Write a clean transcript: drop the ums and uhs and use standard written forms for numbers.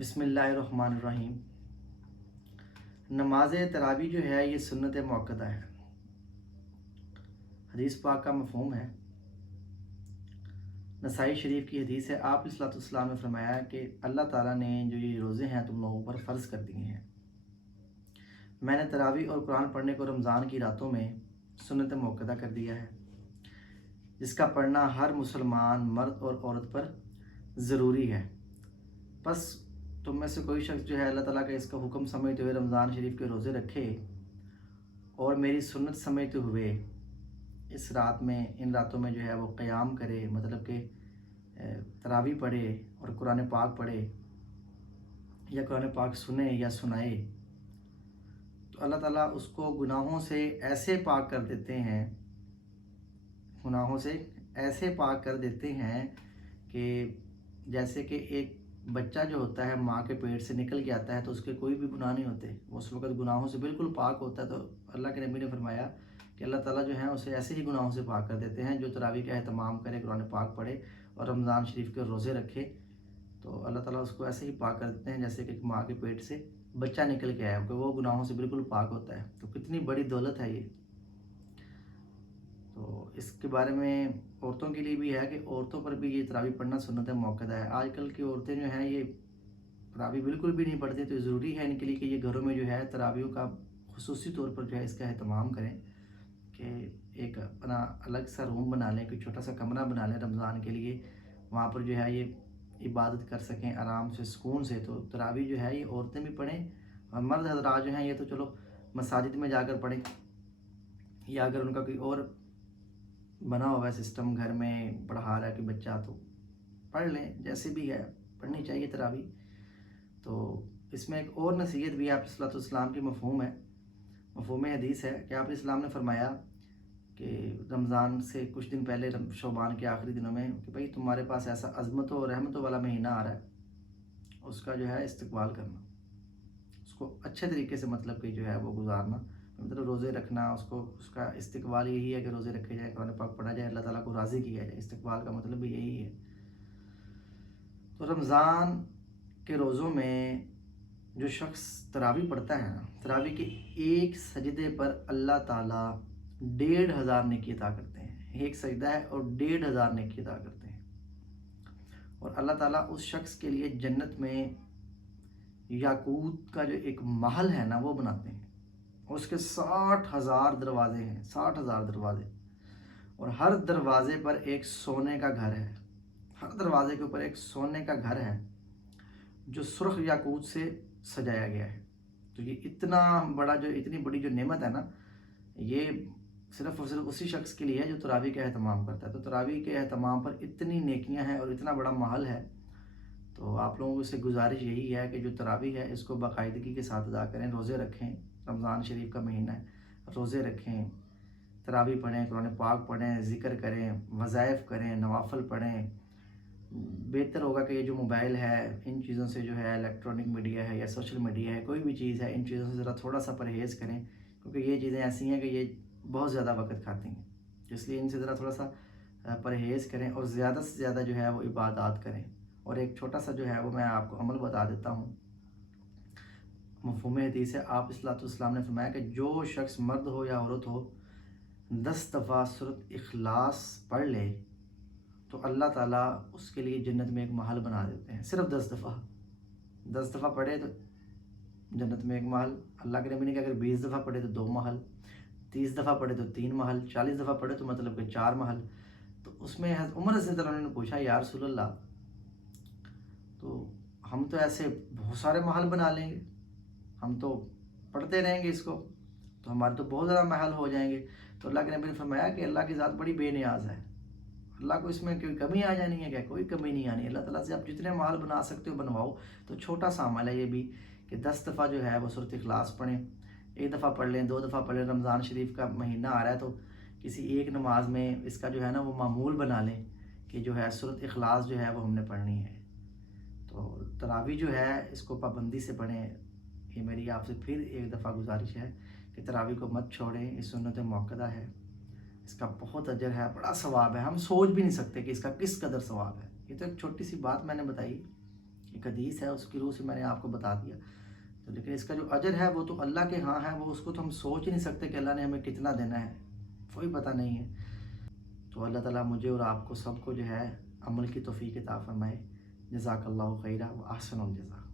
बिस्मिल्लाहिर्रहमानिर्रहीम। नमाज तरावी जो है ये सुन्नत मुअक्कदा है। हदीस पाक का मफ़हूम है, नसाई शरीफ की हदीस है। आप इस्लाम ने फरमाया कि अल्लाह ताला ने जो ये रोज़े हैं तुम लोगों पर फ़र्ज़ कर दिए हैं। मैंने तरावी और कुरान पढ़ने को रमज़ान की रातों में सुन्नत मुअक्कदा कर दिया है, जिसका पढ़ना हर मुसलमान मर्द और औरत पर ज़रूरी है। बस तुम में से कोई शख्स जो है अल्लाह ताला का इसका हुक्म समझते हुए रमज़ान शरीफ के रोज़े रखे और मेरी सुन्नत समझते हुए इस रात में, इन रातों में जो है वो क़याम करे, मतलब कि तरावी पढ़े और कुरान पाक पढ़े या कुरान पाक सुने या सुनाए, तो अल्लाह ताला उसको गुनाहों से ऐसे पाक कर देते हैं, गुनाहों से ऐसे पाक कर देते हैं कि जैसे कि एक बच्चा जो होता है माँ के पेट से निकल के आता है तो उसके कोई भी गुनाह नहीं होते, वो उस वक़्त गुनाहों से बिल्कुल पाक होता है। तो अल्लाह के नबी ने फरमाया कि अल्लाह ताला जो है उसे ऐसे ही गुनाहों से पाक कर देते हैं। जो तरावी का एहतमाम करे, कुरान पाक पढ़े और रमज़ान शरीफ के रोज़े रखे, तो अल्लाह ताला उसको ऐसे ही पाक कर देते हैं जैसे कि माँ के पेट से बच्चा निकल के आया, वो गुनाहों से बिल्कुल पाक होता है। तो कितनी बड़ी दौलत है ये। तो इसके बारे में औरतों के लिए भी है कि औरतों पर भी ये तरावी पढ़ना सुन्नत मुअक्कदा है। आजकल की औरतें जो हैं ये तरावी बिल्कुल भी नहीं पढ़ती, तो ज़रूरी है इनके लिए कि ये घरों में जो है तरावियों का खुसूसी तौर पर जो है इसका एहतमाम करें कि एक अपना अलग सा रूम बना लें, कोई छोटा सा कमरा बना लें रमज़ान के लिए, वहाँ पर जो है ये इबादत कर सकें आराम से, सुकून से। तो तरावी जो है ये औरतें भी पढ़ें और मर्द हज़रात जो हैं ये तो चलो मसाजिद में जाकर पढ़ें, या अगर उनका कोई और बना हुआ है सिस्टम, घर में पढ़ा रहा है कि बच्चा, तो पढ़ लें, जैसे भी है पढ़नी चाहिए तरावी। तो इसमें एक और नसीहत भी आप इस्लाम की मफ़हूम है, मफ़हूम हदीस है कि आप इस्लाम ने फरमाया कि रमज़ान से कुछ दिन पहले शौबान के आखिरी दिनों में कि भाई तुम्हारे पास ऐसा अज़मतों और रहमतों वाला महीना आ रहा है, उसका जो है इस्तकबाल करना, उसको अच्छे तरीके से मतलब कि जो है वो गुजारना, मतलब रोज़े रखना, उसको उसका इस्तकबाल यही है कि रोज़े रखे जाए, कुरान पाक पढ़ा जाए, अल्लाह ताला को राज़ी किया जाए। इस्तकबाल का मतलब भी यही है। तो रमज़ान के रोज़ों में जो शख्स तरावी पढ़ता है ना, तरावी के एक सजदे पर अल्लाह ताला 1500 नेकी अता करते हैं। एक सजदा है और 1500 नेकी अता करते हैं। और अल्लाह ताला उस शख्स के लिए जन्नत में याकूत का जो एक महल है ना वो बनाते हैं, और उसके 60,000 दरवाजे हैं, 60,000 दरवाजे, और हर दरवाजे पर एक सोने का घर है, हर दरवाजे के ऊपर एक सोने का घर है जो सुर्ख याकूत से सजाया गया है। तो ये इतना बड़ा जो, इतनी बड़ी जो नेमत है ना, ये सिर्फ और सिर्फ उसी शख्स के लिए है जो तरावी का एहतमाम करता है। तो तरावी के एहतमाम पर इतनी नेकियां हैं और इतना बड़ा महल है। तो आप लोगों से गुजारिश यही है कि जो तरावी है इसको बाकायदगी के साथ अदा करें, रोज़े रखें, रमज़ान शरीफ का महीना है, रोज़े रखें, तरावी पढ़ें, कुरान पाक पढ़ें, ज़िक्र करें, वज़ाइफ करें, नवाफ़िल पढ़ें। बेहतर होगा कि ये जो मोबाइल है, इन चीज़ों से जो है, इलेक्ट्रॉनिक मीडिया है या सोशल मीडिया है, कोई भी चीज़ है, इन चीज़ों से ज़रा थोड़ा सा परहेज़ करें, क्योंकि ये चीज़ें ऐसी हैं कि ये बहुत ज़्यादा वक्त खाती हैं। इसलिए इनसे ज़रा थोड़ा सा परहेज़ करें और ज़्यादा से ज़्यादा जो है वो इबादत करें। और एक छोटा सा जो है वो मैं आपको अमल बता देता हूँ, मफ़हूम हदीस है। आप इस्लाम ने फरमाया कि जो शख्स मर्द हो या औरत हो 10 दफ़ा सूरत इखलास पढ़ ले तो अल्लाह ताला उसके लिए जन्नत में एक महल बना देते हैं। सिर्फ 10 दफ़ा, 10 दफ़ा पढ़े तो जन्नत में एक महल। अल्लाह के नबी ने कहा अगर 20 दफ़ा पढ़े तो 2 महल, 30 दफ़ा पढ़े तो 3 महल, 40 दफ़ा पढ़े तो मतलब कि 4 महल। तो उसमें उमर रज़ी अल्लाह ने पूछा, या रसूल अल्लाह, तो हम तो ऐसे बहुत सारे महल बना लेंगे, हम तो पढ़ते रहेंगे इसको, तो हमारे तो बहुत ज़्यादा महल हो जाएंगे। तो अल्लाह के नबी ने फरमाया कि अल्लाह की ज़ात बड़ी बेनियाज है, अल्लाह को इसमें कोई कमी आ जानी है क्या? कोई कमी नहीं आनी। अल्लाह ताला से आप जितने महल बना सकते हो बनवाओ। तो छोटा सा अमल है ये भी कि 10 दफ़ा जो है वो सूरत इखलास पढ़ें, एक दफ़ा पढ़ लें, 2 दफ़ा पढ़ लें। रमज़ान शरीफ का महीना आ रहा है तो किसी एक नमाज में इसका जो है ना वो मामूल बना लें कि जो है सूरत इखलास जो है वो हमने पढ़नी है। तो तरावी जो है इसको पाबंदी से पढ़ें। ये मेरी आपसे फिर एक दफ़ा गुजारिश है कि तरावी को मत छोड़ें, ये सुन्नत मुअक्कदा है, इसका बहुत अजर है, बड़ा सवाब है, हम सोच भी नहीं सकते कि इसका किस कदर सवाब है। ये तो एक छोटी सी बात मैंने बताई ایک حدیث ہے، اس کی روح سے میں نے آپ کو بتا دیا۔ تو لیکن اس کا جو اجر ہے وہ تو اللہ کے ہاں ہے، وہ اس کو تو ہم سوچ ہی نہیں سکتے کہ اللہ نے ہمیں کتنا دینا ہے، کوئی پتہ نہیں ہے۔ تو اللہ تعالیٰ مجھے اور آپ کو سب کو جو ہے عمل کی توفیق عطا فرمائے۔ جزاک اللہ خیرہ و احسن الجزا۔